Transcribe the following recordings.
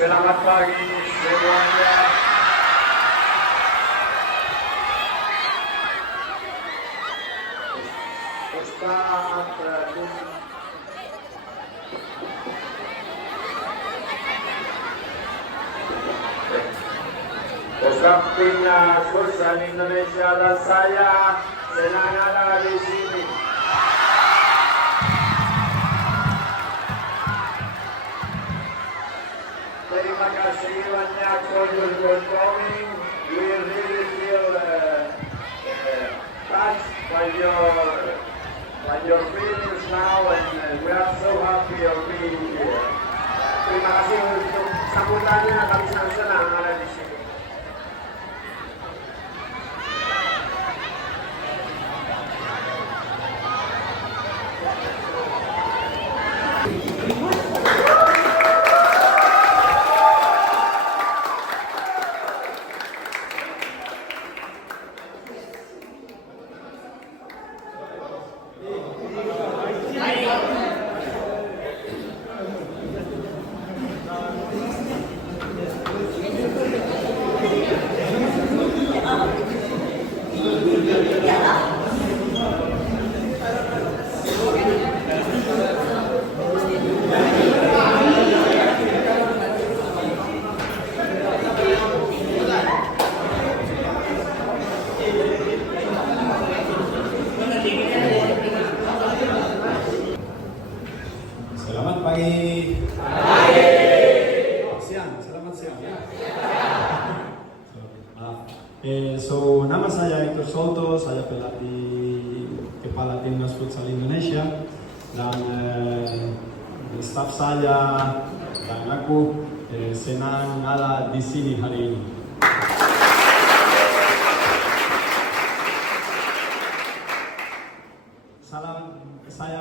Selamat pagi semuanya. Ustaz Timnas Futsal Indonesia dan saya senang ada di sini. Terima kasih banyak for your coming. We really feel touched by your feelings now, and we are so happy of being here. Terima kasih untuk sambutannya, kami sangat senang ada di sini. Selamat pagi. Siang, selamat siang. So, nama saya Hector Soto, saya pelatih kepala Timnas Futsal Indonesia, dan staf saya dan aku senang ada di sini hari ini.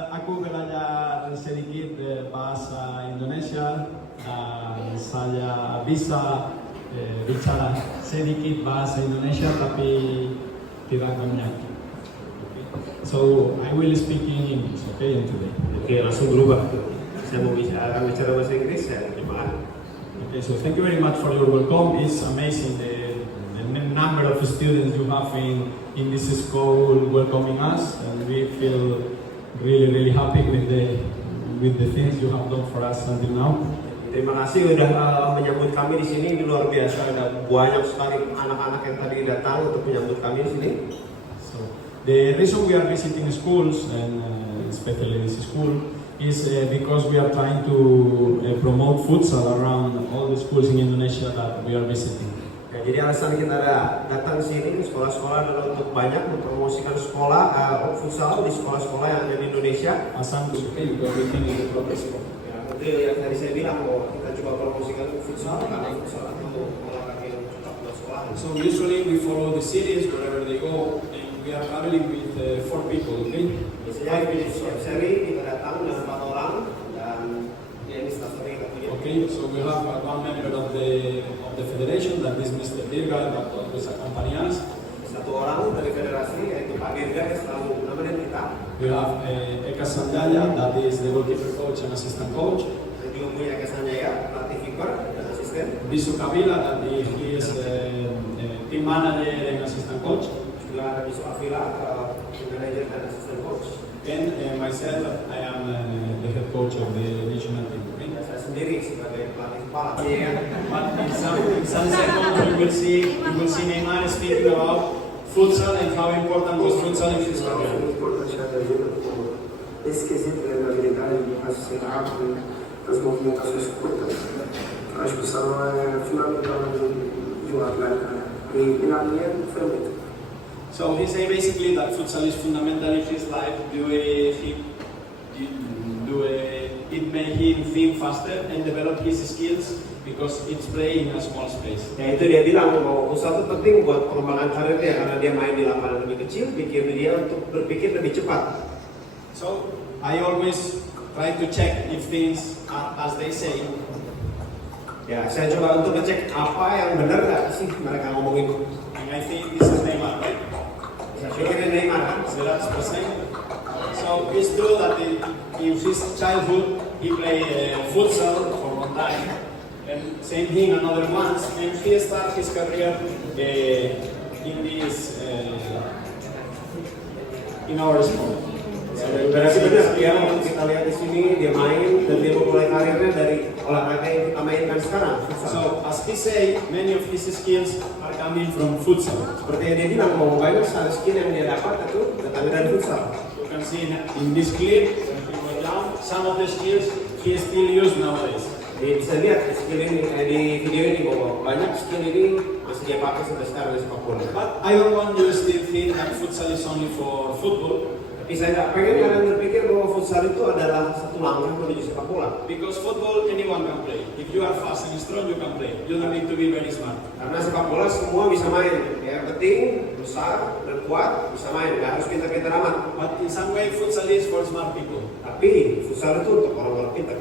Aku belajar sedikit bahasa Indonesia dan saya bisa bicara sedikit bahasa Indonesia tapi tidak banyak. So I will speak in English, okay, today. Oke, langsung berubah. Saya mau bicara bahasa Inggris, saya terima. Okay, so thank you very much for your welcome. It's amazing the number of students you have in this school welcoming us, and we feel really happy with the things you have done for us until now. Terima kasih sudah menyambut kami di sini. Ini luar biasa, ada banyak sekali anak-anak yang tadi datang untuk menyambut kami di sini. So the reason we are visiting schools, and especially this school, is because we are trying to promote futsal around all the schools in Indonesia that we are visiting. Ya, jadi alasan kita datang di sini sekolah-sekolah adalah untuk banyak mempromosikan sekolah futsal di sekolah-sekolah yang ada di Indonesia. Asam juga everything is progress. Ya, nanti yang tadi saya bilang bahwa kita coba promosikan futsal karena futsal itu olahraga yang cocok buat sekolah. So usually we follow the cities wherever they go, and we are traveling with 4 people, okay? Biasanya di setiap seri kita datang dengan 4 orang, dan ini staffnya kita punya. Okay, so we have one member of the federation, that is Mr. Dirga, that always accompany us. Satu orang dari federasi yaitu Pak Dirga yang selalu menemani kita. We have Eka Sanjaya, that is the goalkeeper coach and assistant coach. Dan juga punya Eka Sanjaya, pelatih kiper dan asisten. Bisu Kabila, that he is team manager and assistant coach. Juga ada Bisu Avila, team manager dan asisten coach. And myself, I am the head coach of the national team. Dan saya sendiri sebagai pelatih kepala. But in some seconds we will see Neymar speaking about futsal and how important was futsal in his career. Esse quesito da habilidade de raciocínio rápido, das movimentações curtas, acho que o salão é fundamental de um atleta. E na minha foi muito. So he say basically that futsal is fundamental in his life. It made him think faster and develop his skills because it's play in a small space. Ya itu dia bilang bahwa futsal itu penting buat pengembangan karirnya karena dia main di lapangan lebih kecil, bikin dia untuk berpikir lebih cepat. So I always try to check if things are as they say. Ya, saya coba untuk ngecek apa yang benar nggak sih mereka ngomongin. And I think this is Neymar, right? Saya pikir ini Neymar kan? 100%. So it's true that in his childhood he played futsal for one time. And same thing, another one, and he started his career in this, in our sport. Berarti benar ya, kita lihat di sini dia main dan dia memulai karirnya dari olahraga yang kita mainkan sekarang. Futsal. So as he say, many of his skills are coming from futsal. Seperti yang dia bilang, bahwa banyak sekali skill yang dia dapat itu datangnya dari futsal. You can see in this clip, when he went down, some of the skills he still use nowadays. Bisa lihat skill ini di video ini bahwa banyak skill ini masih dia pakai sampai sekarang di sepak bola. But I don't want you to still think that futsal is only for football. Tapi saya nggak pengen kalian berpikir bahwa futsal itu adalah satu langkah menuju sepak bola. Because football anyone can play. If you are fast and strong, you can play. You don't need to be very smart. Karena sepak bola semua bisa main. Ya, penting, besar, dan kuat bisa main. Nggak harus pintar-pintar amat. But in some way, futsal is for smart people. Tapi futsal itu untuk orang-orang pintar.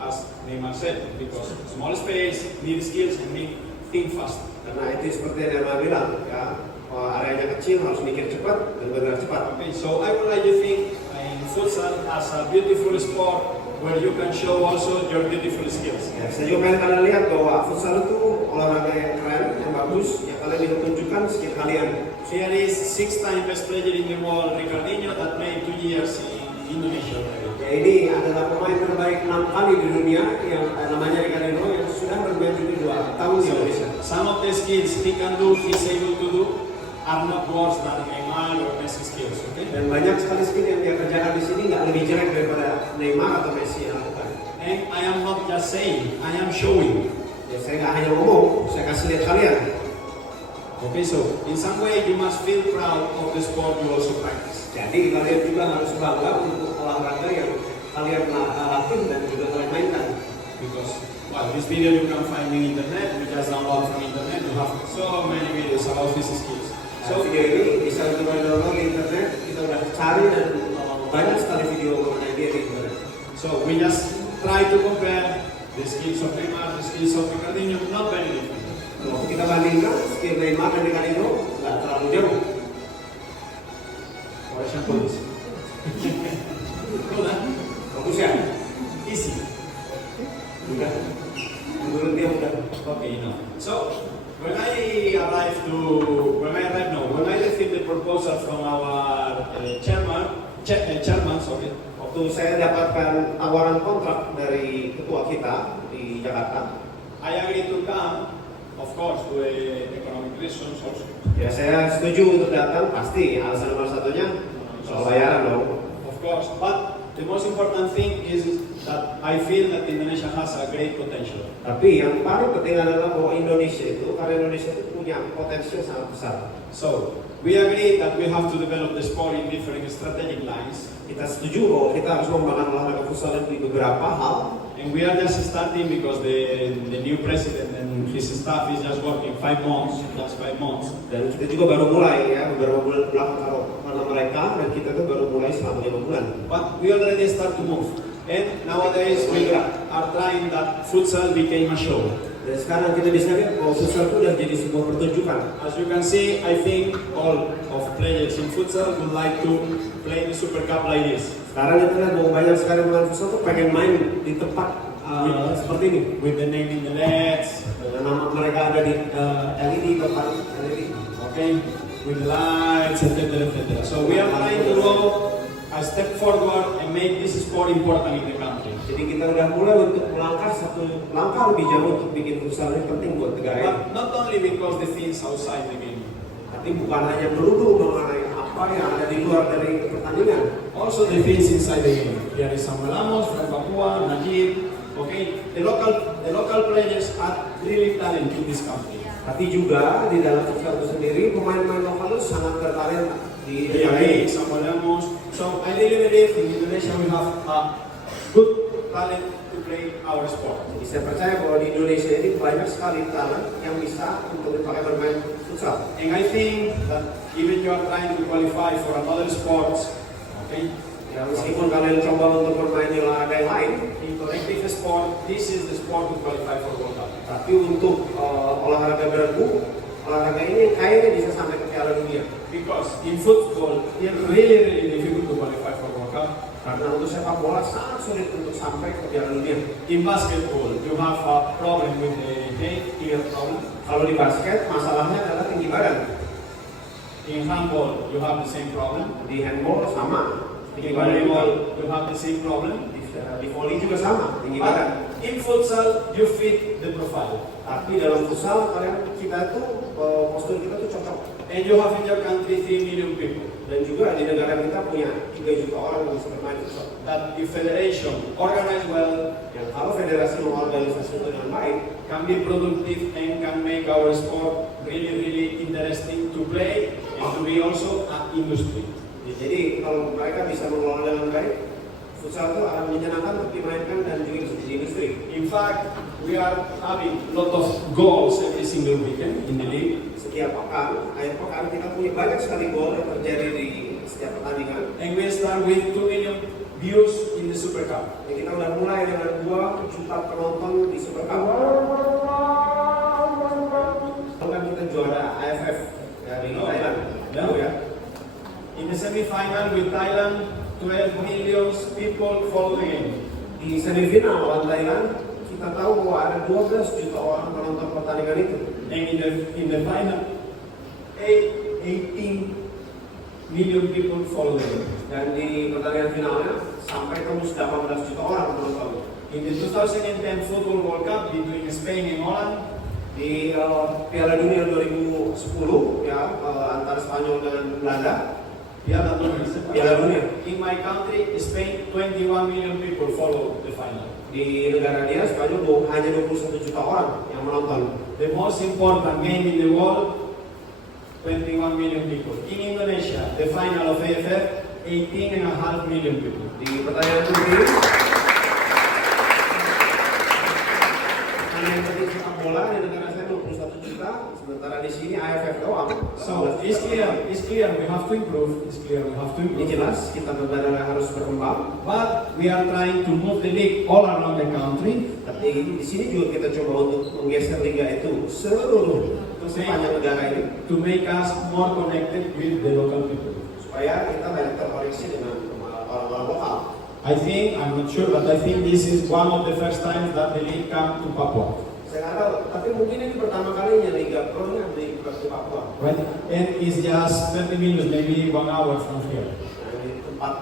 As Neymar said, because small space, need skills, and need think fast. Karena itu seperti yang Neymar bilang, ya, areanya kecil harus mikir cepat dan bergerak cepat. Okay, so I would like to think in futsal as a beautiful sport where you can show also your beautiful skills. Ya, saya juga pengen kalian lihat bahwa futsal itu olahraga yang keren, yang bagus, yang kalian bisa tunjukkan skill kalian. Here is 6-time best player in the world, Ricardinho, that played 2 years in Indonesia already. Ya, ini adalah pemain terbaik 6 kali di dunia yang namanya Ricardinho yang sudah bermain di 2 tahun di Indonesia. Some of the skills he can do, he's able to do, are not worse than Neymar or Messi skills. Okay? Dan banyak sekali skill yang dia kerjakan di sini nggak lebih jelek daripada Neymar atau Messi yang lakukan. And I am not just saying, I am showing. Ya, saya nggak hanya ngomong, saya kasih lihat kalian. Okay, so in some way you must feel proud of the sport you also practice. Jadi kalian juga harus bangga untuk olahraga yang kalian latih dan juga kalian mainkan. Because, well, this video you can find in internet, you just download from internet, you have so many videos about these skills. So video ini bisa untuk download di internet, kita udah cari dan banyak sekali video mengenai dia di internet. So we just try to compare the skills of Neymar, the skills of Ricardinho, not very different. Kalau kita bandingkan skill Neymar dan Ricardinho nggak terlalu jauh. For example, this. Hold on. Bagus ya? Easy. Udah. Menurut dia udah. Okay, no. So when I received the proposal from our chairman, sorry. Waktu saya dapatkan tawaran kontrak dari ketua kita di Jakarta, I agreed to come, of course, to economic reasons also. ya saya setuju untuk datang. Pasti alasan nomor satunya soal bayaran dong. Of course, but the most important thing is that I feel that Indonesia has a great potential. Tapi yang paling penting adalah bahwa Indonesia itu, karena Indonesia itu punya potensi yang sangat besar. So we agree that we have to develop the sport in different strategic lines. Kita setuju bahwa kita harus mengembangkan olahraga futsal di beberapa hal. And we are just starting because the new president and his staff is just working 5 months, just 5 months. Dan kita juga baru mulai ya, beberapa bulan belakang karena mereka dan kita tuh baru mulai selama 5 bulan. But we already start to move. And nowadays we are trying that futsal became a show. Dan sekarang kita bisa lihat bahwa futsal itu udah jadi sebuah pertunjukan. As you can see, I think all of players in futsal would like to play the Super Cup like this. Sekarang kita lihat bahwa banyak sekali pemain futsal tuh pengen main di tempat seperti ini. With the name in the nets, Dan nama mereka ada di LED, tempat LED. okay, with lights, etc., etc. So we are trying to go a step forward and make this sport important in the country. Jadi kita udah mulai untuk melangkah satu langkah lebih jauh untuk bikin futsal ini penting buat negara ini. But not only because the things outside the game, Tapi bukan hanya melulu mengenai apa yang ada di luar dari pertandingan. also the things inside the game. There is Samuel Amos from Papua, Najib. Okay, the local players are really talented in this country. Tapi juga di dalam futsal itu sendiri pemain-pemain lokal itu sangat bertalenta di negara ini. Samuel Amos. So I really believe in Indonesia we have a good talent to play our sport. Jadi saya percaya bahwa di Indonesia ini banyak sekali talent yang bisa untuk dipakai bermain futsal. And I think that even you are trying to qualify for another sports, okay, Ya, meskipun kalian coba untuk bermain di olahraga yang lain, in collective sport, this is the sport to qualify for World Cup. tapi untuk olahraga bergu, olahraga ini kayaknya bisa sampai ke Piala Dunia. Because in football, it's really difficult to qualify for World Cup. Karena untuk sepak bola sangat sulit untuk sampai ke Piala Dunia. In basketball, you have a problem with the height here problem. Kalau di basket masalahnya adalah tinggi badan. In handball, you have the same problem. Di handball sama, tinggi In badan juga. volleyball, you have the same problem. Di volley juga sama, tinggi badan. But in futsal, you fit the profile. Tapi dalam futsal kita itu postur kita tuh cocok. And you have in your country 3 million people. Dan juga di negara kita punya 3 juta orang yang bisa bermain futsal. That if federation organize well, Yang kalau federasi mengorganisasi itu dengan baik, can be productive and can make our sport really, really interesting to play and to be also an industry. jadi kalau mereka bisa mengelola dengan baik, futsal itu akan menyenangkan untuk dimainkan dan juga bisa jadi industri. In fact, we are having a lot of goals every single weekend in the league. Setiap pekan, akhir pekan kita punya banyak sekali gol yang terjadi di setiap pertandingan. And we start with 2 million views in the Super Cup. Jadi kita udah mulai dengan 2 juta penonton di Super Cup. Kan kita juara AFF dari Thailand. Tahu ya? In the semi-final with Thailand, 12 million people follow the game. Di semifinal lawan Thailand, kita tahu bahwa ada 12 juta orang menonton pertandingan itu. And in the final, 18 million people follow the game. Dan di pertandingan finalnya sampai tembus 18 juta orang menonton. In the 2010 Football World Cup between Spain and Holland, Di Piala Dunia 2010 ya antara Spanyol dan Belanda, Piala Dunia. Piala Dunia. In my country, Spain, 21 million people follow the final. Di negara dia Spanyol hanya 21 juta orang yang menonton. The most important game in the world, 21 million people. In Indonesia, the final of AFF, 18.5 million people. Di pertandingan Turki, hanya yang penting sepak bola di negara saya 21 juta, sementara di sini AFF doang. So it's clear we have to improve. It's clear we have to Ini improve. jelas kita negara harus berkembang. But we are trying to move the league all around the country. Tapi di sini juga kita coba untuk menggeser liga itu seluruh sepanjang negara ini To make us more connected with the local people. supaya kita banyak terkoneksi dengan orang-orang lokal. I think, I'm not sure, but I think this is one of the first times that the league come to Papua. Saya nggak tahu, tapi mungkin ini pertama kalinya Liga Pro ini ada di Papua. Right? And it's just 30 minutes, maybe 1 hour from here. Nah, di tempat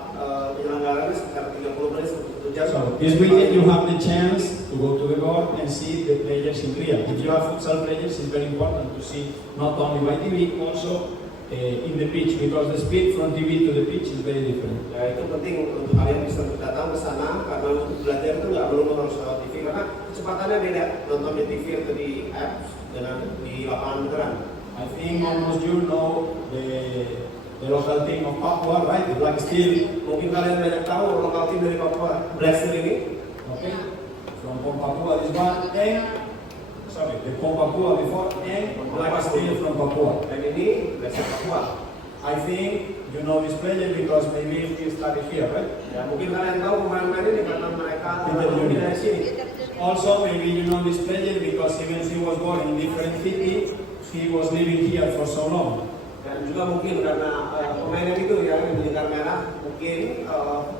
penyelenggaranya sekitar 30 menit sampai 1 jam. So this weekend you have the chance to go to the court and see the players in real. If you are futsal players, it's very important to see not only by TV, also in the pitch, because the speed from TV to the pitch is very different. Ya itu penting untuk kalian bisa datang ke sana karena untuk belajar itu nggak melulu harus lewat TV karena kecepatannya beda nonton di TV atau di apps dengan di lapangan beneran. I think almost you know the local team of Papua, right? The Black Steel. Mungkin kalian banyak tahu lokal tim dari Papua, Black Steel ini. Okay, from Papua this one, and sorry, the Papua before, and Black Steel from Papua. Dan ini Black Steel Papua. I think you know this player because maybe he studied here, right? Ya mungkin kalian tahu pemain-pemain ini karena mereka Peter Junior. dari sini. Also, maybe you know this player because even he was born in different city, he was living here for so long. Dan juga mungkin karena pemain yang itu ya yang di merah mungkin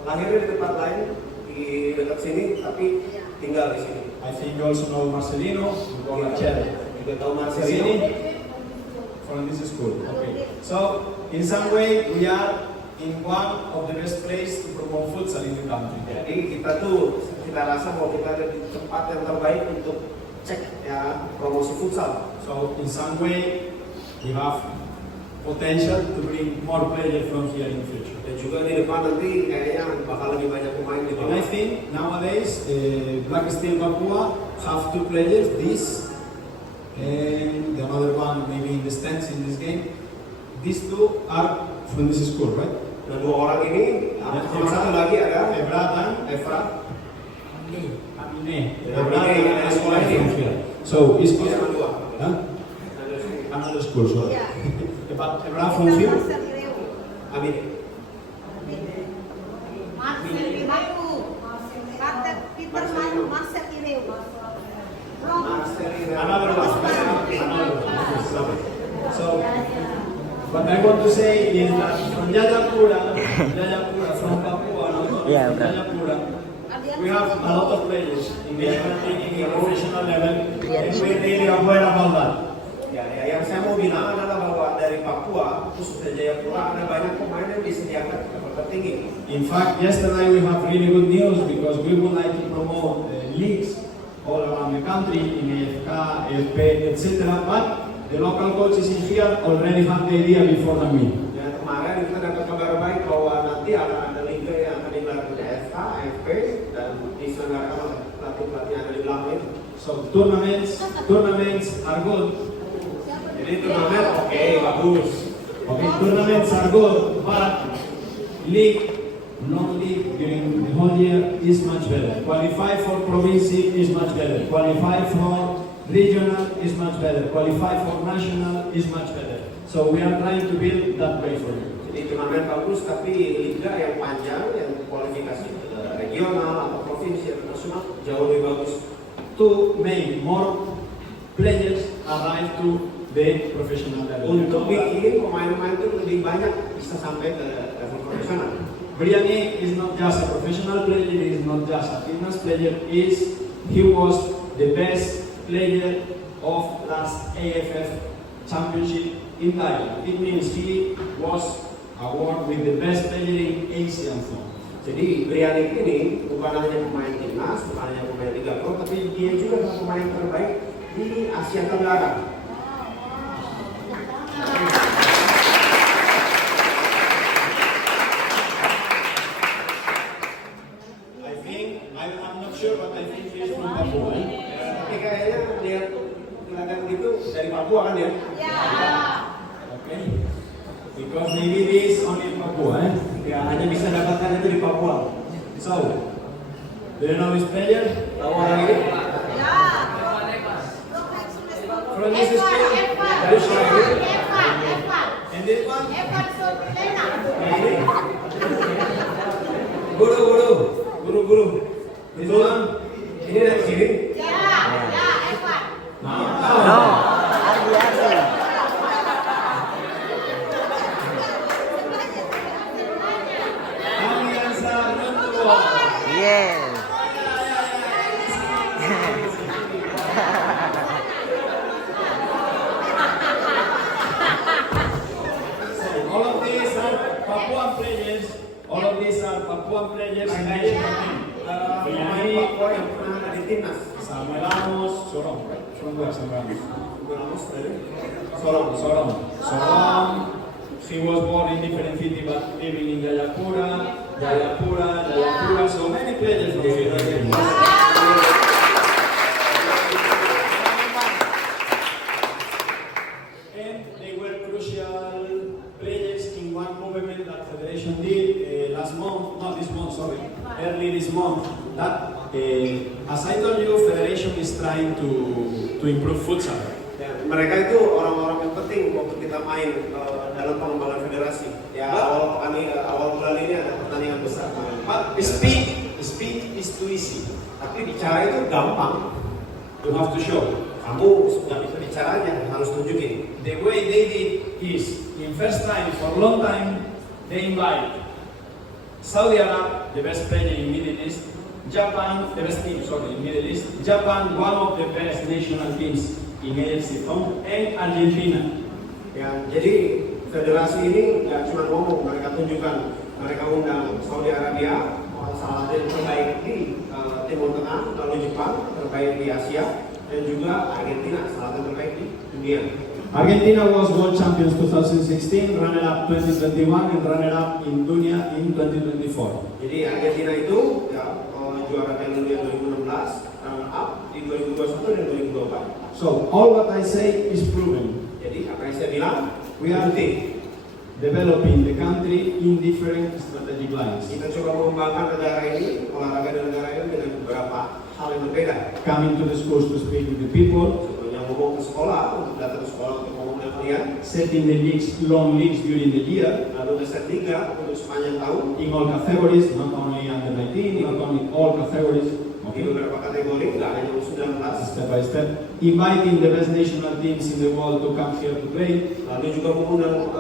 lahirnya di tempat lain di dekat sini tapi tinggal di sini. I think you also know Marcelino, Bonacera. Juga tahu Marcelino. From this school. Okay. So, in some way, we are in one of the best place to promote futsal in the country. Jadi kita rasa bahwa kita ada di tempat yang terbaik untuk cek ya promosi futsal. So, in some way, we have potential to bring more players from here in the future. Dan juga di depan nanti kayaknya bakal lebih banyak pemain di And I bawah. think nowadays, Black Steel Papua have 2 players, this and the other one maybe in the stands in this game. These 2 are from this school, right? Dan 2 orang ini, sama satu lagi ada Ebra dan Evra. Amine. Ya, Ebra Amine, dan sekolah ini. from here. So, is Dia sama 2. huh? Another school, sorry. But Ebra from here. Amin. Another one. So, what I want to say is that from Jayapura from Papua, not Yeah, from bro. Jayapura. We have a lot of players in national team, in professional level, and we really aware about that. Ya, yang saya mau bilang adalah bahwa dari Papua, khususnya Jayapura, ada banyak pemain yang disediakan ke level tertinggi. In fact, yesterday we have really good news because we would like to promote leagues all around the country in AFK, AFP, etc. But the local coaches in here already have the idea before than me. Dan kemarin kita dapat kabar baik bahwa nanti akan ada liga yang akan digelar di AFK, AFP, dan diselenggarakan oleh pelatih-pelatih yang ada di belakang itu. So tournaments are good. Jadi turnamen oke, bagus. Okay, tournaments are good, but league, non-league during the whole year is much better. Qualify for province is much better. Qualify for regional is much better. Qualify for national is much better. So we are trying to build that way for you. Jadi turnamen bagus, tapi liga yang panjang, yang kualifikasi regional atau provinsi atau nasional jauh lebih bagus. To make more players arrive to the professional level. Untuk bikin pemain-pemain itu lebih banyak bisa sampai ke level profesional. Briani is not just a professional player, he is not just a fitness player, he was the best player of last AFF championship in Thailand. It means he was awarded with the best player in Asian zone. Jadi Briani ini bukan hanya pemain timnas, bukan hanya pemain Liga Pro, tapi dia juga adalah pemain terbaik di Asia Tenggara. I'm not sure, but I think he is from Papua. Tapi kayaknya dia kelihatan gitu dari Papua kan ya? Okay. Because maybe he is only in Papua. Ya hanya bisa dapatkan itu di Papua. So, do you know this player? Tahu orang ini? From this state? This one? And this one? Nah, ini? Guru. This one? Ini dari sini? No. Alianza Rontuo. Yes. All of these are Papuan players. All of these are Papuan players. Pemain Papua yang pernah ada di timnas. Samuel Ramos, Sorong. From where Samuel Ramos? Ramos dari Sorong. He was born in different city but living in Jayapura. So many players from here. And they were crucial players in one movement that Federation did early this month. That, as I told you, Federation is trying to improve futsal. Ya, mereka itu orang-orang yang penting waktu kita main dalam pengembangan federasi. Ya, awal bulan ini ada pertandingan besar. But speed is too easy. Tapi bicara itu gampang. You have to show. Kamu nggak bisa bicara aja, harus tunjukin. The way they did is, in first time, for a long time, they invite Saudi Arabia, the best player in Middle East, Japan, the best team, in Middle East, Japan, one of the best national teams in AFC zone, and Argentina. Ya, jadi federasi ini nggak cuma ngomong, mereka tunjukkan, mereka undang Saudi Arabia, salah satu yang terbaik di Timur Tengah, lalu Jepang, terbaik di Asia, dan juga Argentina, salah satu terbaik di dunia. Argentina was world champions 2016, runner-up 2021, and runner-up in dunia in 2024. Jadi Argentina itu ya, juara Piala Dunia 2016, runner-up di 2021 dan 2024. So all what I say is proven. Jadi apa yang saya bilang, We are developing the country in different strategic lines. kita coba mengembangkan negara ini, olahraga di negara ini dengan beberapa hal yang berbeda. Coming to the schools to speak with the people, Contohnya ngomong ke sekolah, untuk datang ke sekolah untuk ngomong dengan kalian, setting the leagues, long leagues during the year, lalu ngeset liga untuk sepanjang tahun in all categories, not only under 19, not only all categories, di beberapa kategori, nggak hanya U19. step by step, inviting the best national teams in the world to come here to play, Lalu juga mengundang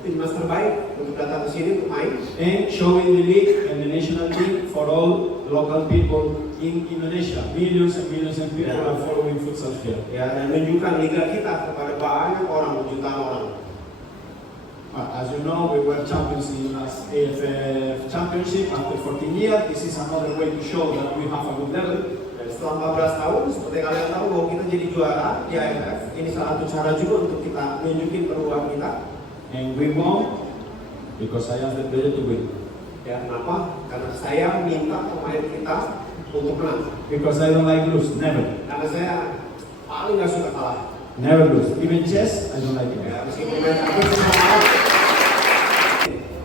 timnas terbaik untuk datang ke sini untuk main. And showing the league and the national team for all local people in Indonesia. Millions and millions of people are following futsal here. Ya, dan menunjukkan liga kita kepada banyak orang, jutaan orang. As you know, we were champions in last AFF Championship after 14 years. This is another way to show that we have a good level. Dan setelah 14 tahun, seperti kalian tahu bahwa kita jadi juara di AFF. Ini salah satu cara juga untuk kita nunjukin perubahan kita. And we won because I asked the player to win. Ya, kenapa? Karena saya minta pemain kita untuk menang. Because I don't like lose, never. Karena saya paling nggak suka kalah. Never lose. Even chess, I don't like it. Ya, meskipun aku semua kalah.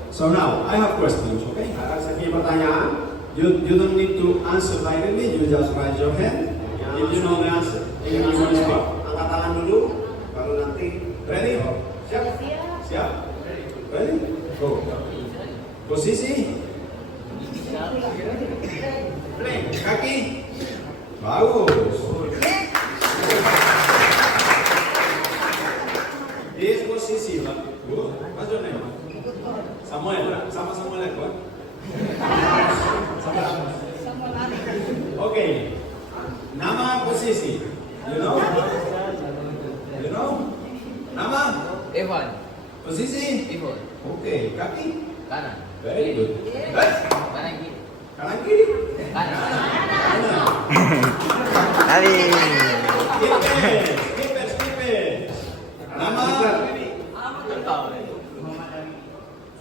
So now, I have questions, okay? Akan saya punya pertanyaan. You don't need to answer directly, you just raise your hand. If you know the answer, you can answer Angkat tangan dulu, baru nanti. Ready? Siap? Siap? Ready? Go. Posisi? Play. Kaki? Bagus. This posisi, Pak. Good. What's your name? Samuel. Sama Samuel ya, Okay. Nama posisi. You know? You know? Nama? Evan, Posisi? Evan, Okay. Kaki? kanan, Very good. kanan kiri, Kanan kiri? kanan. Kanan. Ali. Skipper. Nama?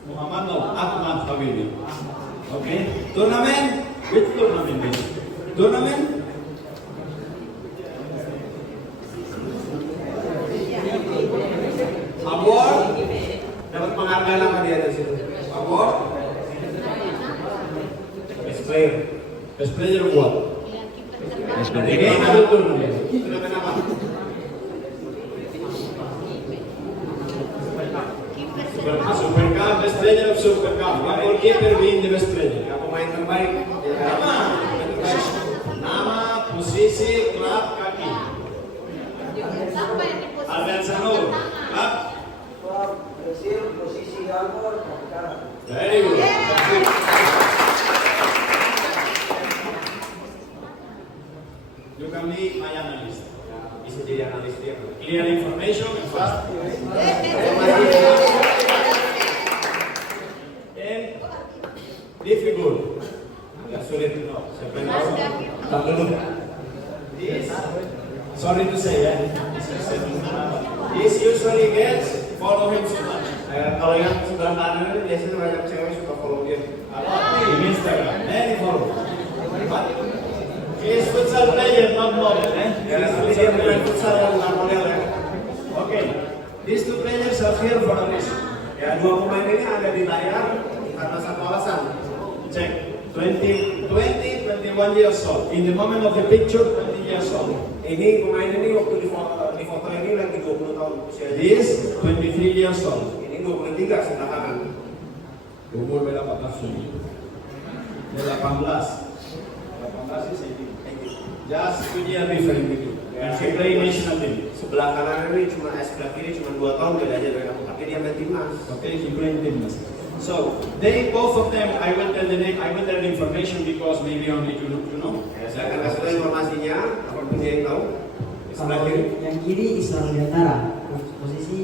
Muhammad Nur Ahmad Habibi. Okay. Turnamen? Which tournament is it? Turnamen? Award? Dapat penghargaan apa dia dari situ? Award? Best player. Best player of what? Let's go. The game or the tournament? Turnamen apa? Super Cup, best player of Super Cup. One goalkeeper being the best player. Ya, pemain terbaik. Ya, Nama? Nama, posisi, klub, kaki. Aldan Sanur. Klub? Very good. You can be my analyst. bisa jadi analis dia. Clear information and fast. And difficult. Agak sulit. Siapa yang tahu? Tak dulu. This, sorry to say, this usually gets follow him so much. Kalau yang sebelah kanan ini biasanya banyak cewek suka follow dia. In Instagram, many follow. But he is futsal player, not model. Ya, tapi dia pemain futsal yang bukan model ya. Okay, these two players are here for a reason. Ya, dua pemain ini ada di layar karena satu alasan. Check. 21 years old. In the moment of the picture, 20 years old. Ini pemain ini waktu di foto ini lagi 20 tahun usianya. This 23 years old. Ini 23 sebelah kanan. Umur berapa tahun? 18 is 18. Just 2 years different between. And she play national team. Sebelah kanan ini cuma sebelah kiri cuma 2 tahun bedanya dari aku. Tapi dia main timnas. Okay, he playing timnas. So they both of them, I will tell the name, I will tell the information because maybe only you know. Ya, saya akan kasih tahu informasinya. Apapun dia yang tahu. Di sebelah Kalau kiri. yang kiri Islam Diantara, posisi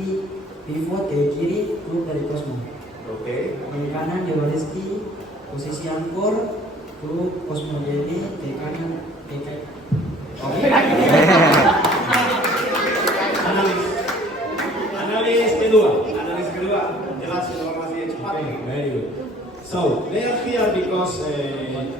pivot dari kiri, klub dari Cosmo. Oke. Dari kanan Dewa Rizky, posisi angkor, klub Cosmo Deli, dari kanan PK. Analis kedua. Analis kedua. Jelas informasinya cepat. Okay, very good. So they are here because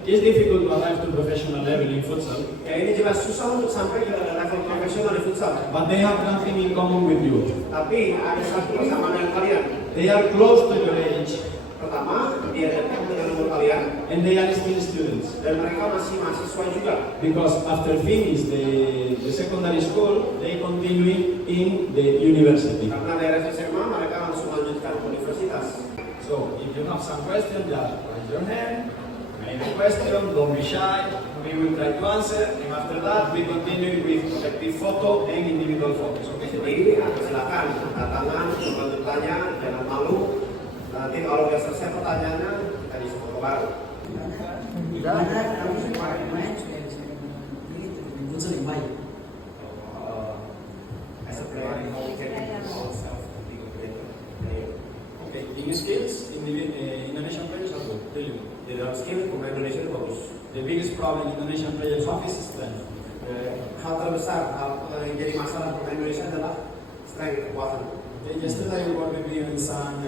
it's difficult to arrive to professional level in futsal, Ya, ini jelas susah untuk sampai ke level profesional di futsal. but they have nothing in common with you. Tapi ada satu persamaan dengan kalian. They are close to your age Pertama, dia dekat dengan umur kalian and they are still students. dan mereka masih mahasiswa juga. Because after finish the secondary school, they continue in the university. Karena daerah SMA mereka langsung lanjutkan ke universitas. So if you have some questions, just raise your hand. Any question, don't be shy. We will try to answer, and after that we continue with collective photo and individual photos. Okay? Jadi silakan angkat tangan, coba bertanya, jangan malu. Nanti kalau sudah selesai pertanyaannya, kita bisa foto baru. Gimana kami pemain supaya bisa ini unsur yang baik. As a player, how we can improve ourselves to be a great player. Okay, in skills, Indonesian players are good, really good. Di dalam skill, pemain Indonesia itu bagus. The biggest problem Indonesian players have is strength. Hal terbesar, yang jadi masalah pemain Indonesia adalah strength, kekuatan. Okay, yesterday we were reviewing some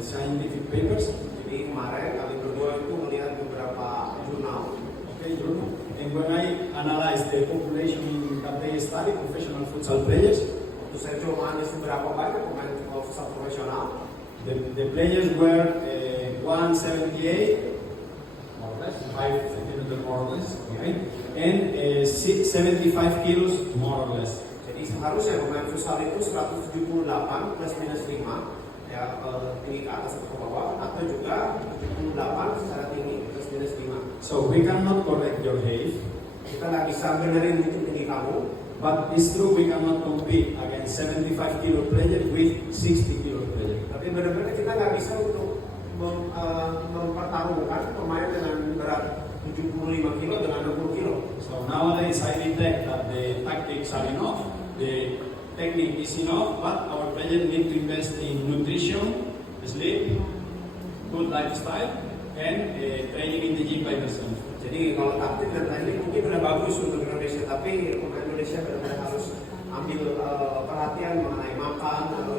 scientific papers. Jadi kemarin kami berdua itu melihat beberapa jurnal. Okay, journal. And when I analyzed the population that they study, professional futsal players, Waktu saya coba menganalisis beberapa banyak pemain futsal profesional, the players were 178, more or less, 5 centimeters more or less, okay, and 75 kilos more or less. jadi seharusnya pemain futsal itu 178 plus minus 5, ya tinggi ke atas atau ke bawah, atau juga 78 secara tinggi plus minus 5. So we cannot correct your height, Kita nggak bisa benerin tinggi kamu, but it's true we cannot compete against 75 kilo player with 60 kilo player. tapi benar-benar kita nggak bisa untuk mempertaruhkan pemain dengan berat 75 kilo dengan 60 kilo. So nowadays I detect that the tactics are enough, the technique is enough, but our players need to invest in nutrition, sleep, good lifestyle, and training in the gym by themselves. Jadi kalau taktik dan teknik mungkin udah bagus untuk Indonesia, tapi pemain Indonesia benar-benar harus ambil perhatian mengenai makan, atau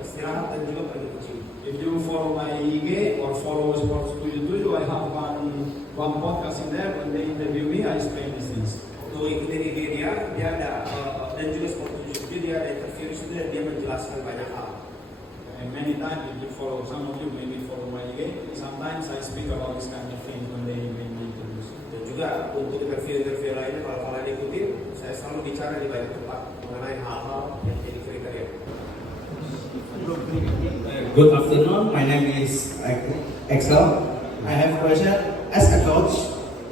istirahat dan juga pergi ke gym. If you follow my IG or follow Sports Studio, I have one podcast in there. When they interview me, I explain these things. Untuk ikutin IG dia ada dan juga Sport 77 dia ada interview di situ dan dia menjelaskan banyak hal. And many times, if you follow, some of you maybe follow my IG, sometimes I speak about this kind of things when they make my interviews. Dan juga untuk interview lainnya kalau kalian ikutin, saya selalu bicara di banyak tempat mengenai hal-hal yang jadi kriteria. Good afternoon. My name is Axel. I have a question. As a coach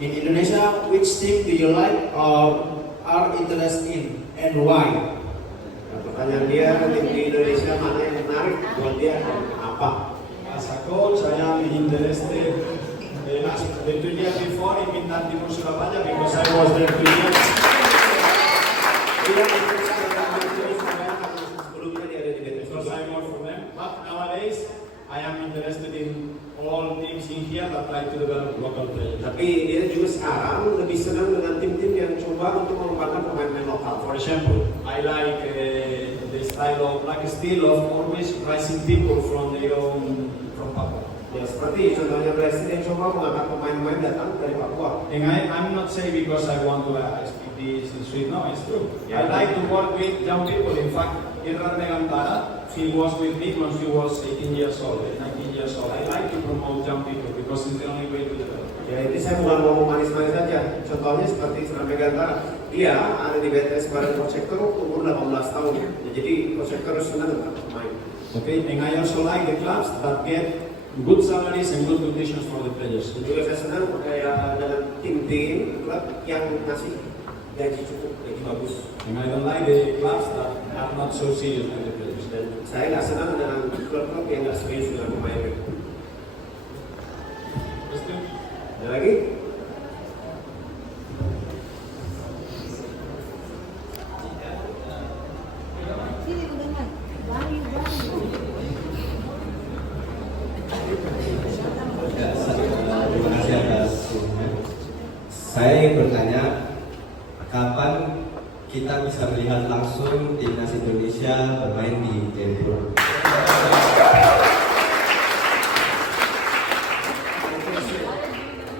in Indonesia, which team do you like or are interested in, and why? Nah, pertanyaan dia, tim di Indonesia mana yang menarik buat dia dan kenapa? As a coach, I am interested. The 2 years before in Bintang Timur Surabaya because I was there 2 years. Dia ikut Bintang Timur Surabaya karena sebelumnya dia ada di BTS. Because I work for them. But nowadays, I am interested in all teams in here that try to develop local players. Tapi dia juga sekarang lebih senang dengan tim-tim yang coba untuk mengembangkan pemain-pemain lokal. For example, I like the style of Black Steel of always rising people from their own from Papua. Ya seperti contohnya Brazil yang coba mengangkat pemain-pemain datang dari Papua. And I'm not saying because I want to speak this in street. No, it's true. I like to work with young people. In fact, Irran Megantara, he was with me when he was 18 years old, 19 years old. I like to promote young people because it's the only way to develop. Ya ini saya bukan ngomong manis-manis saja. Contohnya seperti Irran Megantara, dia ada di BTS bareng Projector umur 18 tahun. Ya, jadi Projector senang dengan pemain. Okay, and I also like the clubs that get good salaries and good conditions for the players. Dan juga saya senang kayak dengan tim-tim klub yang ngasih gaji cukup, gaji bagus. And I don't like the clubs that are not so serious with the players. Dan saya nggak senang dengan klub-klub yang nggak serius dengan pemain. Ada lagi? Terima kasih atas saya ingin bertanya, kapan kita bisa melihat langsung timnas Indonesia bermain di Jaipur?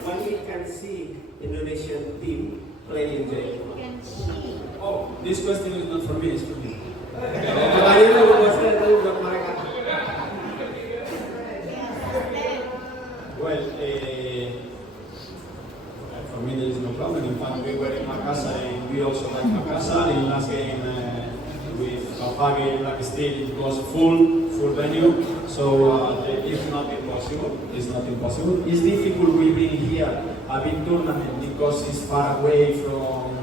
When we can see Indonesian team play in Jaipur. Oh, this question is not for me, it's for you. Pertanyaan itu buat saya, tapi buat mereka. Well, for me there is no problem. In fact, we were in Makassar and we also like Makassar. In last game with Alpage Black Steel, it was full venue. So it's not impossible. It's not impossible. It's difficult we bring here a big tournament because it's far away from